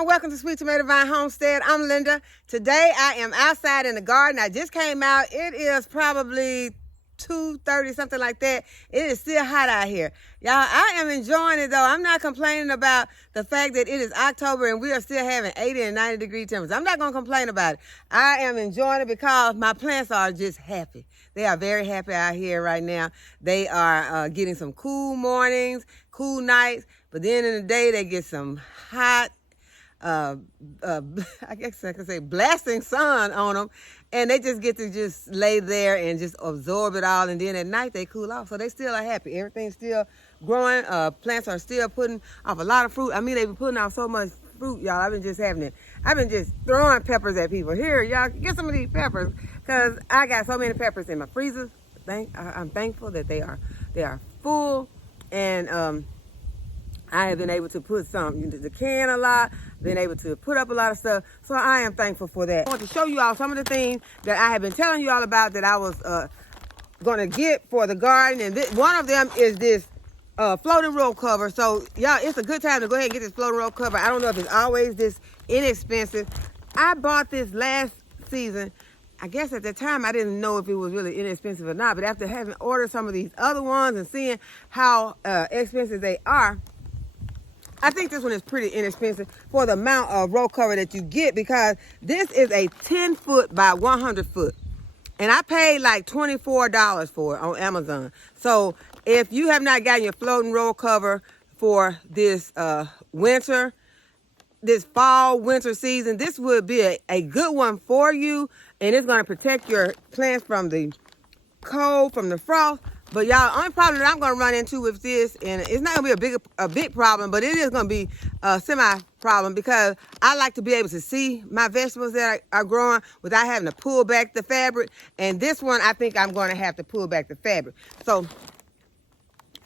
everyone, welcome to Sweet Tomato Vine Homestead. I'm Linda. Today I am outside in the garden. I just came out. It is probably 2:30, something like that. It is still hot out here. Y'all, I am enjoying it though. I'm not complaining about the fact that it is October and we are still having 80 and 90 degree temperatures. I'm not going to complain about it. I am enjoying it because my plants are just happy. They are very happy out here right now. They are getting some cool mornings, cool nights, but then in the day they get some hot, I guess I could say blasting sun on them, and they just get to just lay there and just absorb it all, and then at night they cool off, so they still are happy. Everything's still growing. Plants are still putting off a lot of fruit. I mean, they've been putting off so much fruit, y'all. I've been just having it. I've been just throwing peppers at people. Here, y'all, get some of these peppers, because I got so many peppers in my freezers. I'm thankful that they are full, and I have been able to put some into the can a lot, been able to put up a lot of stuff. So I am thankful for that. I want to show you all some of the things that I have been telling you all about that I was going to get for the garden. And one of them is this floating roll cover. So y'all, it's a good time to go ahead and get this floating roll cover. I don't know if it's always this inexpensive. I bought this last season. I guess at the time I didn't know if it was really inexpensive or not. But after having ordered some of these other ones and seeing how expensive they are, I think this one is pretty inexpensive for the amount of roll cover that you get, because this is a 10 foot by 100 foot. And I paid like $24 for it on Amazon. So if you have not gotten your floating roll cover for this this fall winter season, this would be a good one for you. And it's going to protect your plants from the cold, from the frost. But y'all, only problem that I'm going to run into with this, and it's not going to be a big problem, but it is going to be a semi-problem, because I like to be able to see my vegetables that are growing without having to pull back the fabric. And this one, I think I'm going to have to pull back the fabric. So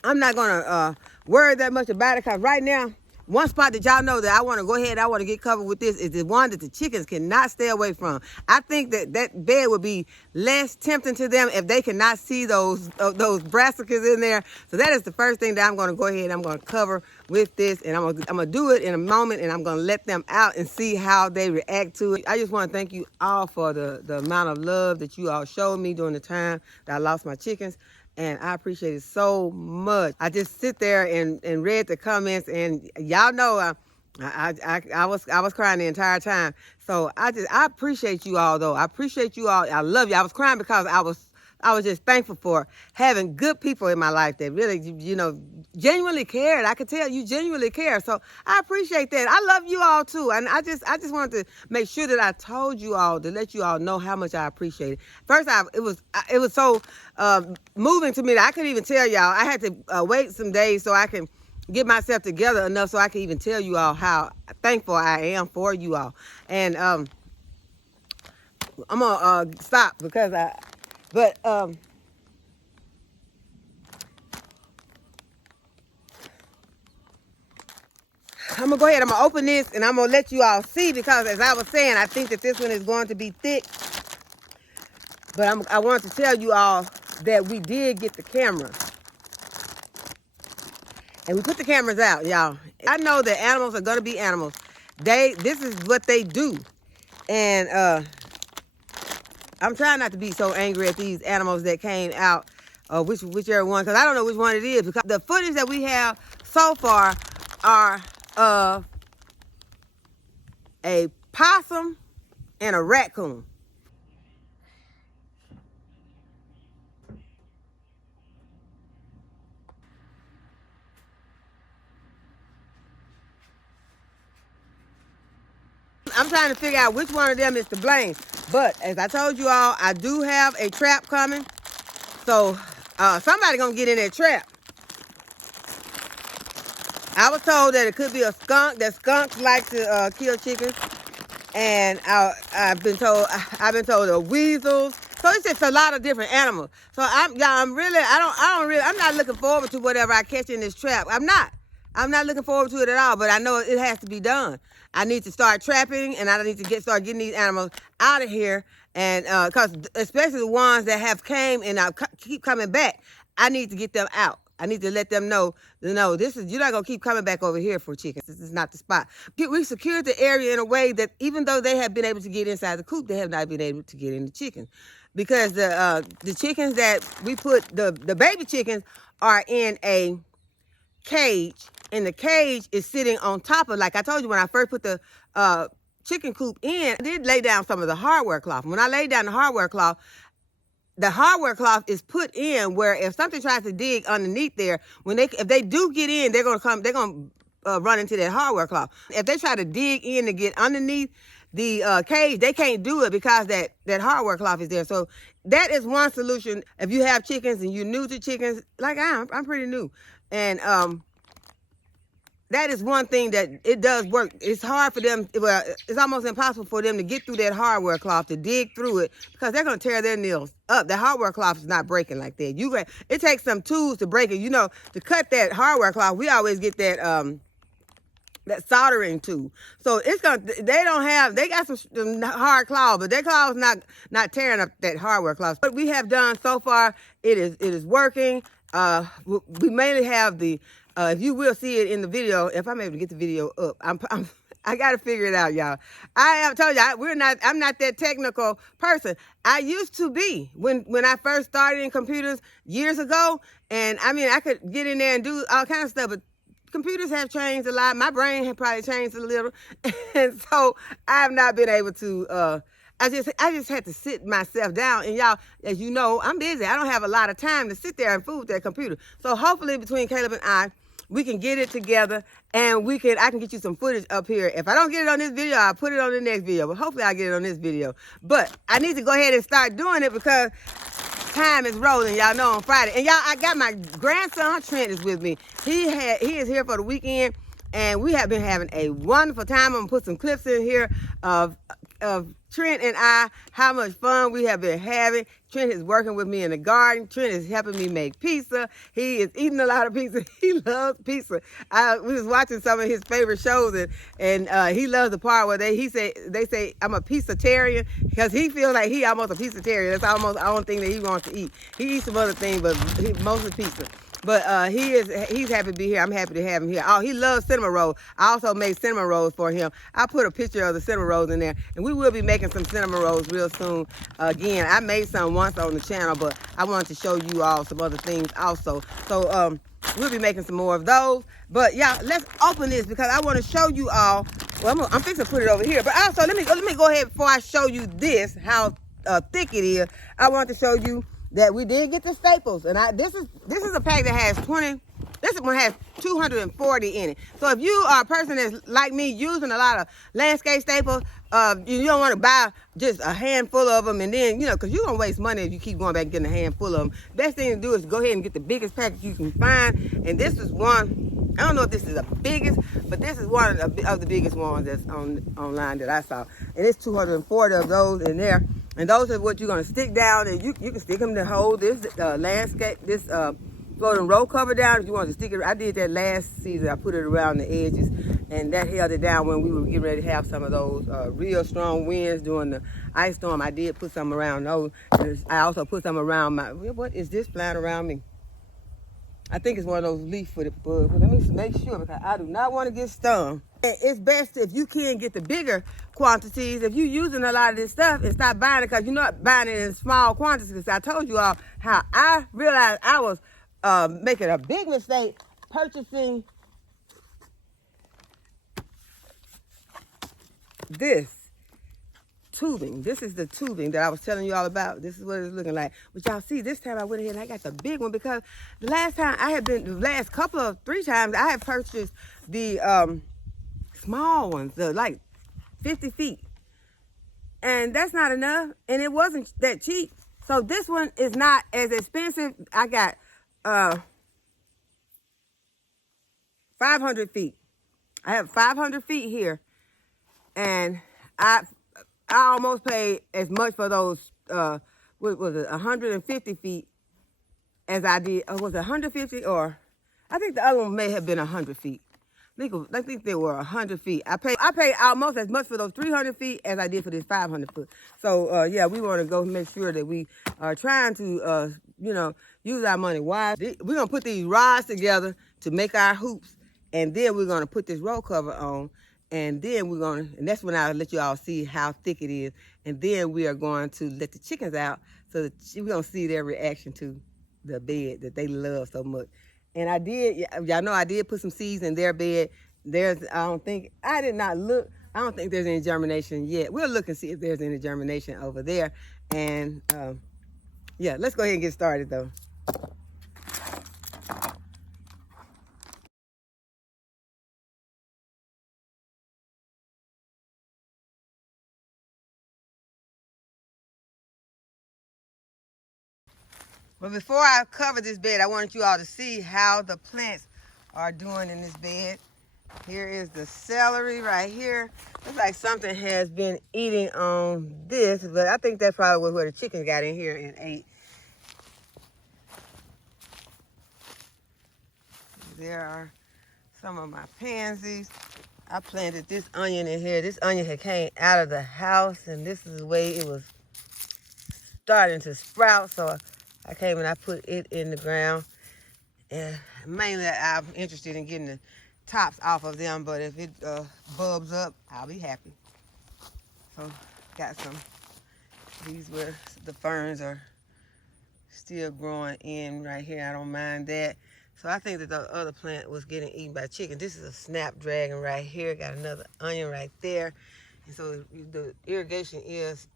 I'm not going to worry that much about it, because right now, one spot that y'all know that I want to go ahead, I want to get covered with this, is the one that the chickens cannot stay away from. I think that bed would be less tempting to them if they cannot see those brassicas in there. So that is the first thing that I'm going to go ahead, I'm going to cover with this, and I'm going to do it in a moment, and I'm going to let them out and see how they react to it. I just want to thank you all for the amount of love that you all showed me during the time that I lost my chickens. And I appreciate it so much. I just sit there and read the comments, and y'all know I was crying the entire time. So I appreciate you all though. I appreciate you all. I love you. I was crying because I was just thankful for having good people in my life that really, genuinely cared. I could tell you genuinely care. So I appreciate that. I love you all too. And I just wanted to make sure that I told you all, to let you all know how much I appreciate it. First off, it was so moving to me that I couldn't even tell y'all. I had to wait some days so I can get myself together enough so I can even tell you all how thankful I am for you all. And I'm gonna stop because I'm gonna go ahead, I'm gonna open this, and I'm gonna let you all see, because as I was saying, I think that this one is going to be thick. But I want to tell you all that we did get the camera. And we put the cameras out, y'all. I know that animals are gonna be animals. This is what they do. And I'm trying not to be so angry at these animals that came out, whichever one, because I don't know which one it is, because the footage that we have so far are of a possum and a raccoon. I'm trying to figure out which one of them is to blame. But as I told you all, I do have a trap coming. So somebody gonna get in that trap. I was told that it could be a skunk. That skunks like to kill chickens. And I've been told the weasels. So it's just a lot of different animals. So I'm not looking forward to whatever I catch in this trap. I'm not looking forward to it at all, but I know it has to be done. I need to start trapping, and I need to start getting these animals out of here. And because especially the ones that have came and keep coming back, I need to get them out. I need to let them know, no, this is, you're not going to keep coming back over here for chickens. This is not the spot. We secured the area in a way that even though they have been able to get inside the coop, they have not been able to get in the chickens. Because the chickens that we put, the baby chickens are in a cage, and the cage is sitting on top of, like I told you when I first put the chicken coop in, I did lay down some of the hardware cloth. When I laid down the hardware cloth is put in where if something tries to dig underneath there, if they do get in, they're gonna run into that hardware cloth. If they try to dig in to get underneath the cage, they can't do it because that hardware cloth is there. So that is one solution. If you have chickens and you're new to chickens, like I'm pretty new, and that is one thing that it does work. It's hard for them, well, it's almost impossible for them to get through that hardware cloth, to dig through it, because they're going to tear their nails up. The hardware cloth is not breaking like that. It takes some tools to break it. You know, to cut that hardware cloth, we always get that soldering tool. So they got some hard claws, but their claws not tearing up that hardware cloth. What we have done so far, it is working. We mainly have the, if you will see it in the video, if I'm able to get the video up, I got to figure it out, y'all. I have told you, I'm not that technical person. I used to be when I first started in computers years ago. And I mean, I could get in there and do all kinds of stuff, but computers have changed a lot. My brain had probably changed a little. And so I have not been able to, I just had to sit myself down. And y'all, as you know, I'm busy. I don't have a lot of time to sit there and fool with that computer. So hopefully between Caleb and I, we can get it together, and I can get you some footage up here. If I don't get it on this video, I'll put it on the next video. But hopefully I'll get it on this video. But I need to go ahead and start doing it because time is rolling, y'all know, on Friday. And y'all, I got my grandson, Trent, is with me. He is here for the weekend, and we have been having a wonderful time. I'm going to put some clips in here of Trent and I, how much fun we have been having. Trent is working with me in the garden. Trent is helping me make pizza. He is eating a lot of pizza. He loves pizza. We was watching some of his favorite shows, and he loves the part where they say I'm a pizzatarian, because he feels like he almost a pizzatarian. That's almost the only thing that he wants to eat. He eats some other things, but mostly pizza. But he's happy to be here. I'm happy to have him here. Oh, he loves cinnamon rolls. I also made cinnamon rolls for him. I put a picture of the cinnamon rolls in there, and we will be making some cinnamon rolls real soon. Again, I made some once on the channel, but I wanted to show you all some other things also. So we'll be making some more of those. But yeah, let's open this because I want to show you all. Well, I'm fixing to put it over here. But also, let me go ahead before I show you this, how thick it is. I want to show you that we did get the staples, and this is a pack that has 20. This one has 240 in it. So if you are a person that's like me, using a lot of landscape staples, you don't want to buy just a handful of them, and then, because you're going to waste money if you keep going back and getting a handful of them. Best thing to do is go ahead and get the biggest package you can find. And this is one, I don't know if this is the biggest, but this is one of the biggest ones that's online that I saw. And it's 240 of those in there. And those are what you're going to stick down, and you can stick them to hold this landscape, this floating row cover down if you want to stick it. I did that last season. I put it around the edges, and that held it down when we were getting ready to have some of those real strong winds during the ice storm. I did put some around those. I also put some around what is this flying around me? I think it's one of those leaf-footed bugs, but let me make sure because I do not want to get stung. It's best if you can get the bigger quantities. If you're using a lot of this stuff, and stop buying it because you're not buying it in small quantities. Because I told you all how I realized I was making a big mistake purchasing this tubing. This is the tubing that I was telling you all about. This is what it's looking like. But y'all see, this time I went ahead and I got the big one because the last time the last three times I have purchased the small ones, the like 50 feet. And that's not enough. And it wasn't that cheap. So this one is not as expensive. I got 500 feet. I have 500 feet here. And I almost paid as much for those, what was it, 150 feet as I did. Was it 150 or, I think the other one may have been 100 feet. I think they were 100 feet. I paid almost as much for those 300 feet as I did for this 500 foot. So, yeah, we want to go make sure that we are trying to, use our money wisely. We're gonna put these rods together to make our hoops, and then we're gonna put this roll cover on, and then and that's when I'll let you all see how thick it is, and then we are going to let the chickens out so that we're gonna see their reaction to the bed that they love so much. And y'all know I did put some seeds in their bed. I did not look. I don't think there's any germination yet. We'll look and see if there's any germination over there. And yeah, let's go ahead and get started though. But before I cover this bed, I wanted you all to see how the plants are doing in this bed. Here is the celery right here. Looks like something has been eating on this, but I think that's probably where the chickens got in here and ate. There are some of my pansies. I planted this onion in here. This onion had came out of the house, and this is the way it was starting to sprout. So I came and I put it in the ground. And mainly I'm interested in getting the tops off of them, but if it bulbs up, I'll be happy. So got some, these where the ferns are still growing in right here. I don't mind that. So I think that the other plant was getting eaten by chickens. This is a snapdragon right here. Got another onion right there. And so the irrigation is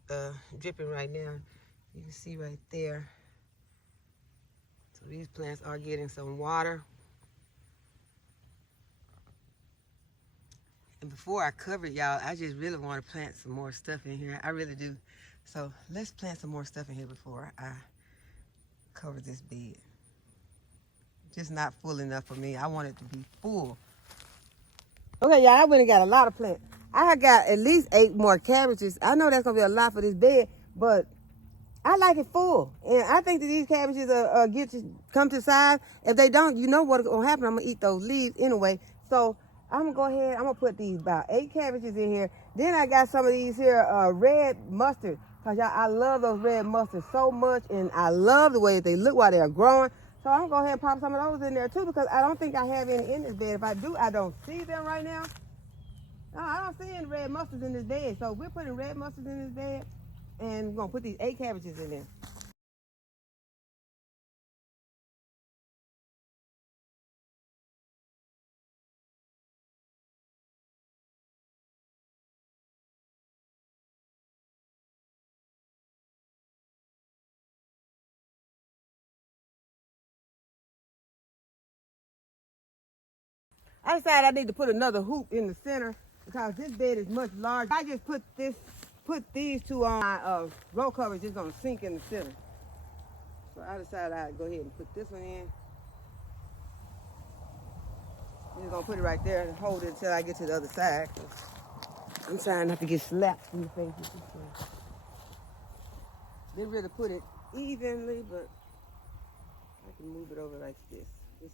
dripping right now. You can see right there. So these plants are getting some water. And before I cover it, y'all, I just really want to plant some more stuff in here. I really do. So let's plant some more stuff in here before I cover this bed. Just not full enough for me. I want it to be full. Okay, y'all, I went and got a lot of plants. I got at least 8 more cabbages. I know that's going to be a lot for this bed, but I like it full. And I think that these cabbages come to size. If they don't, you know what's going to happen. I'm going to eat those leaves anyway. So I'm going to go ahead. I'm going to put these about 8 cabbages in here. Then I got some of these here red mustard. Because y'all, I love those red mustards so much. And I love the way that they look while they're growing. So I'm going to go ahead and pop some of those in there too, because I don't think I have any in this bed. If I do, I don't see them right now. No, I don't see any red mustards in this bed. So we're putting red mustards in this bed, and we're going to put these 8 cabbages in there. I decided I need to put another hoop in the center because this bed is much larger. I just put these 2 on my roll coverage. It's gonna sink in the center. So I decided I'd go ahead and put this one in. I'm just gonna put it right there and hold it until I get to the other side. I'm trying not to get slapped in the face with this thing. Didn't really put it evenly, but I can move it over like this. This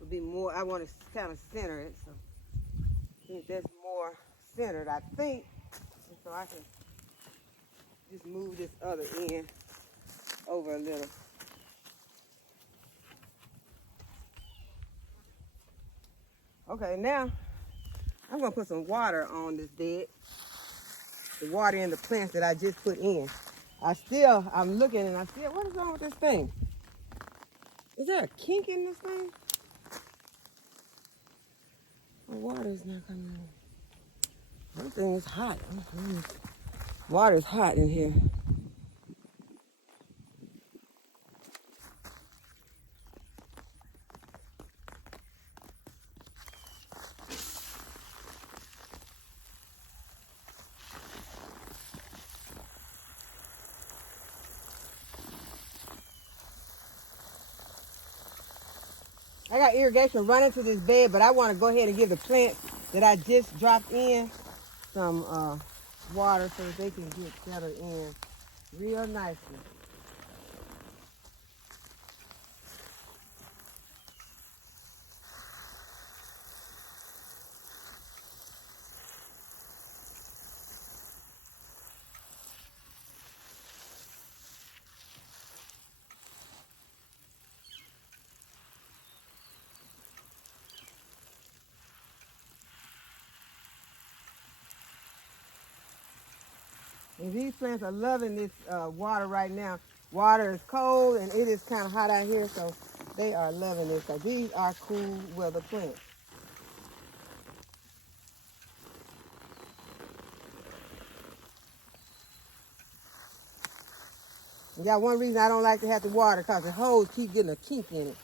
would be more, I want to kind of center it, so I think that's more centered, I think. And so I can just move this other end over a little. Okay, now I'm gonna put some water on this bed. The water in the plants that I just put in. I'm looking and what is wrong with this thing? Is there a kink in this thing? The water is not coming in. This thing is hot. Water is hot in here. I got irrigation running to this bed, but I want to go ahead and give the plants that I just dropped in some water so that they can get settled in real nicely. And these plants are loving this water right now. Water is cold and it is kind of hot out here, so they are loving this. So these are cool weather plants. Yeah, one reason I don't like to have to water because the hose keep getting a kink in it.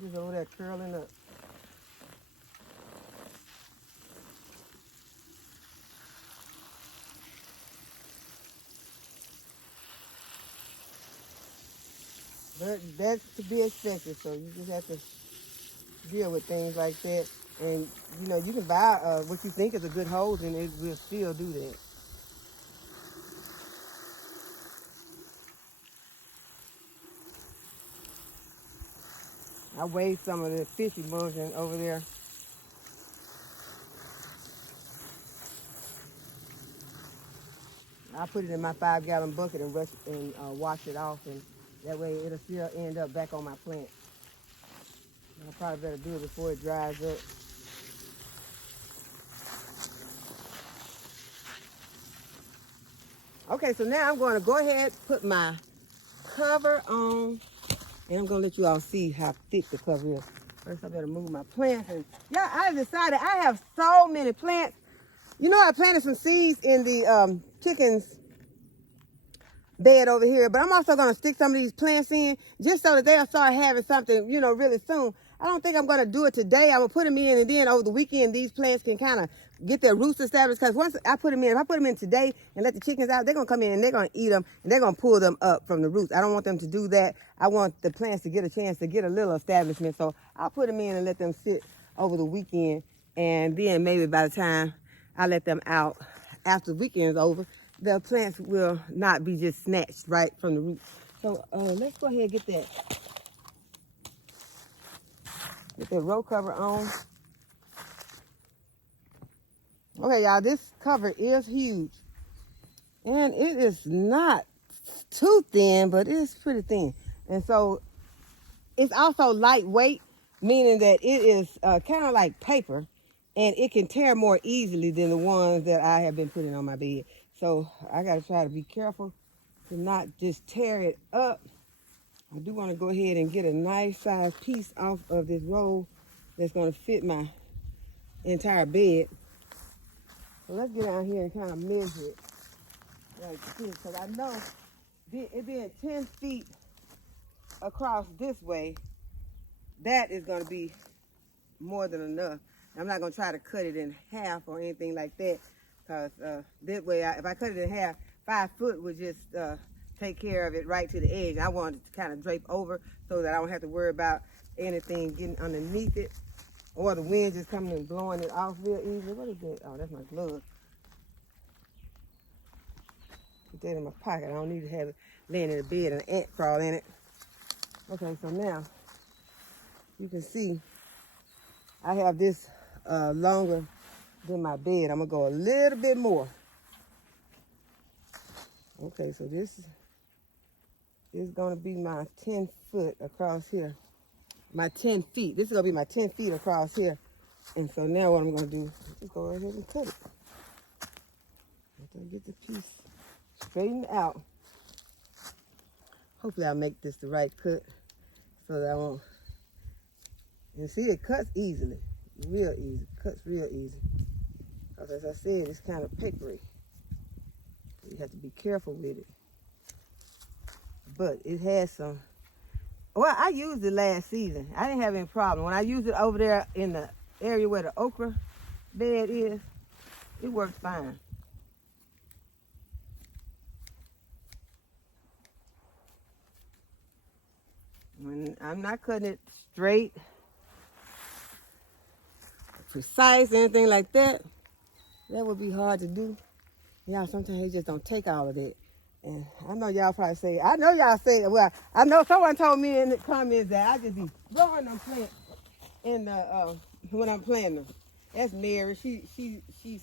Just over there curling up. But that's to be expected, so you just have to deal with things like that. And, you know, you can buy what you think is a good hose and it will still do that. I weighed some of the fishy emulsion over there. I put it in my 5-gallon bucket and wash it off, and that way it'll still end up back on my plant. I probably better do it before it dries up. Okay, so now I'm going to go ahead, put my cover on, and I'm going to let you all see how thick the cover is. First, I better move my plants. And yeah, I decided I have so many plants. You know, I planted some seeds in the chickens' bed over here, but I'm also going to stick some of these plants in just so that they'll start having something, you know, really soon. I don't think I'm going to do it today. I'm going to put them in, and then over the weekend, these plants can kind of get their roots established, because once I put them in, if I put them in today and let the chickens out, they're going to come in and they're going to eat them, and they're going to pull them up from the roots. I don't want them to do that. I want the plants to get a chance to get a little establishment, so I'll put them in and let them sit over the weekend, and then maybe by the time I let them out after the weekend's over, the plants will not be just snatched right from the roots. So let's go ahead and get that row cover on. Okay, y'all, this cover is huge. And it is not too thin, but it's pretty thin. And so it's also lightweight, meaning that it is kind of like paper, and it can tear more easily than the ones that I have been putting on my bed. So I got to try to be careful to not just tear it up. I do want to go ahead and get a nice size piece off of this roll that's going to fit my entire bed. So let's get down here and kind of measure it like this, because I know it being 10 feet across this way, that is going to be more than enough. I'm not going to try to cut it in half or anything like that, because that way, if I cut it in half, 5 foot would just take care of it right to the edge. I want it to kind of drape over so that I don't have to worry about anything getting underneath it, or the wind just coming and blowing it off real easily. What is that? Oh, that's my glove. Put that in my pocket. I don't need to have it laying in the bed and an ant crawl in it. Okay, so now you can see I have this longer than my bed. I'm gonna go a little bit more. Okay, so this is gonna be my 10 foot across here. My 10 feet. This is gonna be my 10 feet across here. And so now what I'm gonna do is go ahead and cut it. After I get the piece straightened out. Hopefully I'll make this the right cut so that I won't. And see, it cuts easily, real easy, cuts real easy. Because as I said, it's kind of papery. You have to be careful with it. But it has some, well, I used it last season. I didn't have any problem. When I used it over there in the area where the okra bed is, it worked fine. When I'm not cutting it straight, precise, anything like that, that would be hard to do. Y'all, sometimes it just don't take all of that. And I know y'all probably say, well, I know someone told me in the comments that I just be throwing them plants in the, when I'm planting them. That's Mary. She's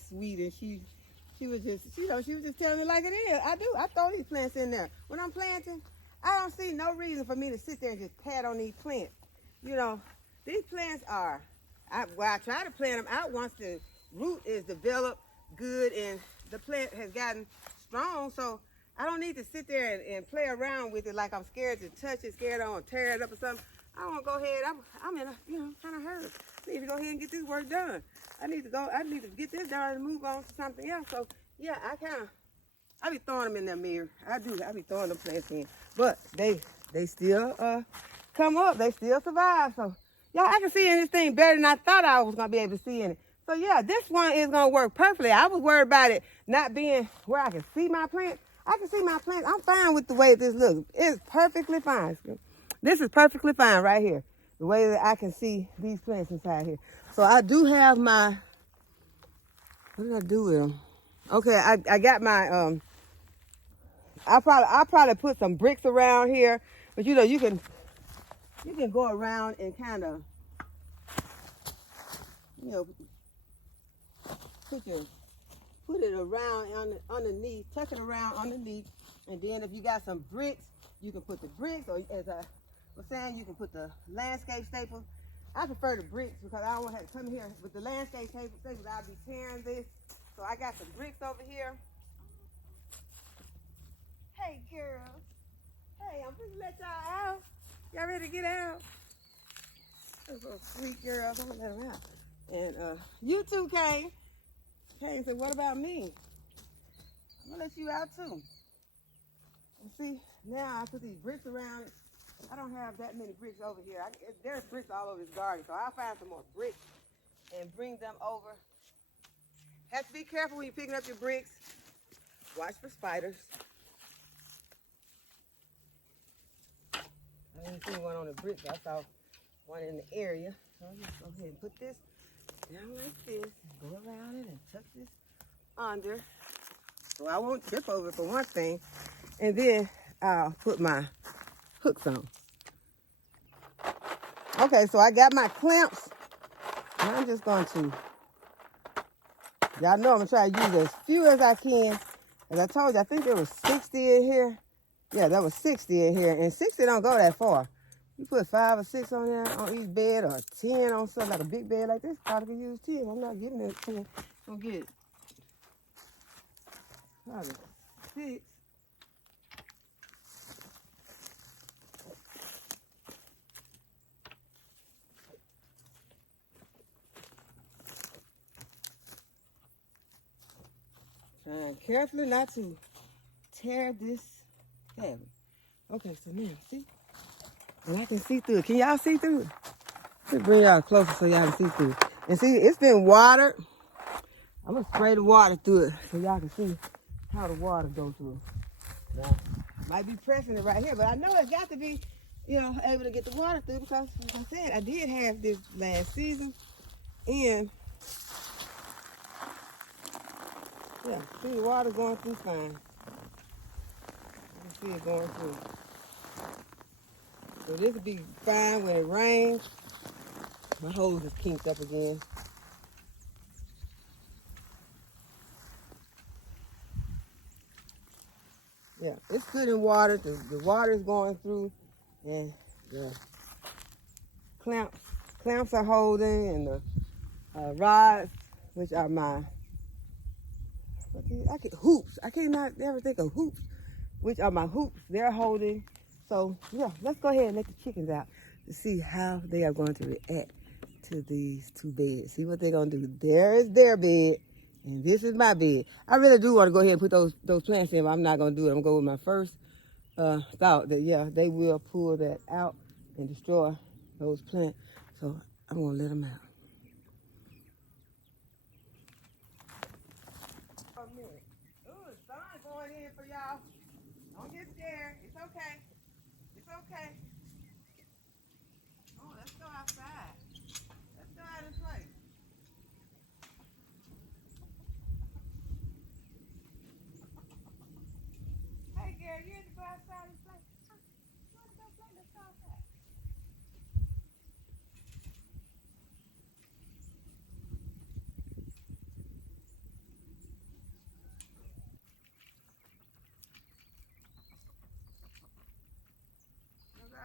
sweet, and she was just, she was just telling me like it is. I throw these plants in there. When I'm planting, I don't see no reason for me to sit there and just pat on these plants. You know, these plants are, I try to plant them out once the root is developed good and the plant has gotten strong, so I don't need to sit there and play around with it like I'm scared to touch it, scared I won't tear it up or something. I want to go ahead. I'm in a kind of hurry. I need to go ahead and get this work done. I need to get this done and move on to something else. So yeah, I be throwing them in the mirror. I be throwing the plants in, but they still come up. They still survive. So y'all, I can see in this thing better than I thought I was gonna be able to see in it. So yeah, this one is gonna work perfectly. I was worried about it not being where I can see my plants. I can see my plants. I'm fine with the way this looks. It's perfectly fine. This is perfectly fine right here. The way that I can see these plants inside here. So I do have my, what did I do with them? Okay, I got my, I'll probably put some bricks around here. But you can go around and kind of, put it around underneath, tuck it around underneath, and then if you got some bricks, you can put the bricks, or as I was saying, you can put the landscape staples. I prefer the bricks because I don't want to have to come here with the landscape staples. I'll be tearing this. So I got some bricks over here. Hey girls. Hey, I'm gonna let y'all out. Y'all ready to get out? Those little sweet girls, I'm gonna let them out. And you two came and said, what about me? I'm gonna let you out too. And see, now I put these bricks around it. I don't have that many bricks over here. There's bricks all over this garden, so I'll find some more bricks and bring them over. Have to be careful when you're picking up your bricks. Watch for spiders. I didn't see one on the bricks. I saw one in the area. So I'll just go ahead and put this down like this and go around it and tuck this under. So I won't trip over it for one thing. And then I'll put my hooks on. Okay, so I got my clamps. And I'm just going to, y'all know I'm going to try to use as few as I can. As I told you, I think there was 60 in here. Yeah, there was 60 in here. And 60 don't go that far. You put 5 or 6 on there on each bed, or 10 on something like a big bed like this, probably can use 10. I'm not getting it 10. I'm going to get probably 6. Trying carefully not to tear this fabric. Okay, so now, see? And I can see through it. Can y'all see through it? Let's bring y'all closer so y'all can see through it. And see, it's been watered. I'm going to spray the water through it so y'all can see how the water goes through. Now, might be pressing it right here, but I know it's got to be, able to get the water through because, like I said, I did have this last season. And, yeah, see the water going through fine. You can see it going through. So this will be fine when it rains. My hose is kinked up again. Yeah, it's good in water. The water is going through, and the clamps are holding, and the rods, which are my hoops. I cannot ever think of hoops, which are my hoops. They're holding. So yeah, let's go ahead and let the chickens out to see how they are going to react to these two beds. See what they're gonna do. There is their bed, and this is my bed. I really do want to go ahead and put those plants in, but I'm not gonna do it. I'm gonna go with my first thought that yeah, they will pull that out and destroy those plants. So I'm gonna let them out. A minute. Ooh, the sun's going in for y'all. Don't get scared. It's okay. It's okay. Oh, let's go outside. Let's go out and play. Hey, Gary, you ready to go outside and play? You want to go play? Let's go outside. Let's go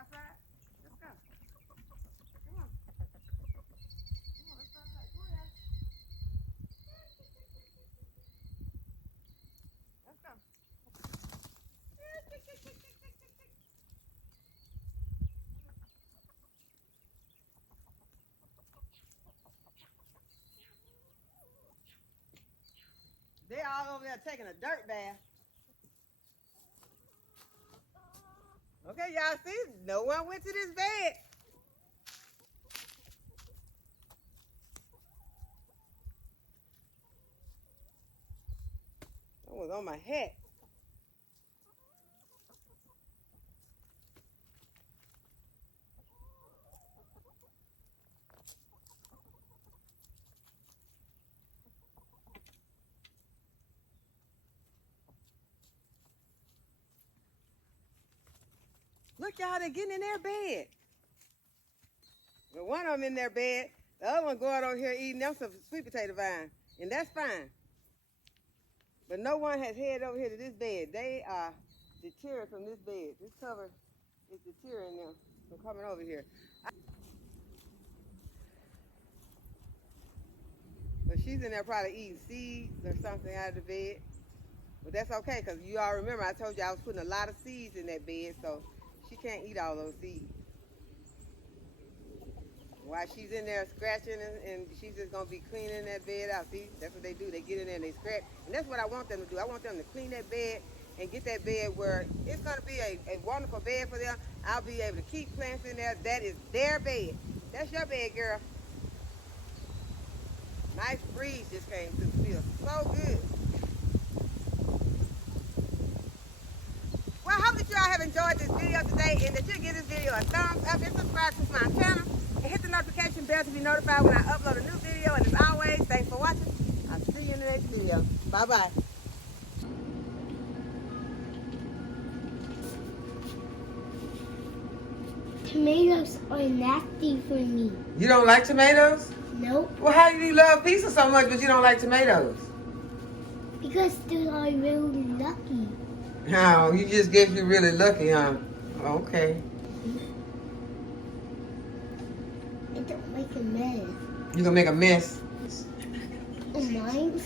over there taking a dirt bath. Okay, y'all see, no one went to this bed. That was on my hat. Look, y'all, they're getting in their bed. But one of them in their bed, the other one going over here eating them some sweet potato vine, and that's fine. But no one has headed over here to this bed. They are deterring from this bed. This cover is deterring them from coming over here. But she's in there probably eating seeds or something out of the bed. But that's okay, because you all remember I told you I was putting a lot of seeds in that bed, so she can't eat all those seeds. While she's in there scratching and she's just going to be cleaning that bed out. See, that's what they do. They get in there and they scratch. And that's what I want them to do. I want them to clean that bed and get that bed where it's going to be a wonderful bed for them. I'll be able to keep plants in there. That is their bed. That's your bed, girl. Nice breeze just came through. Feels so good. Well, I hope that you all have enjoyed this video today and that you'll give this video a thumbs up and subscribe to my channel and hit the notification bell to be notified when I upload a new video. And as always, thanks for watching. I'll see you in the next video. Bye-bye. Tomatoes are nasty for me. You don't like tomatoes? Nope. Well, how do you love pizza so much but you don't like tomatoes? Because they are really lucky. Oh, you just guess you're really lucky, huh? Okay. It don't make a mess. You gonna make a mess? Mine?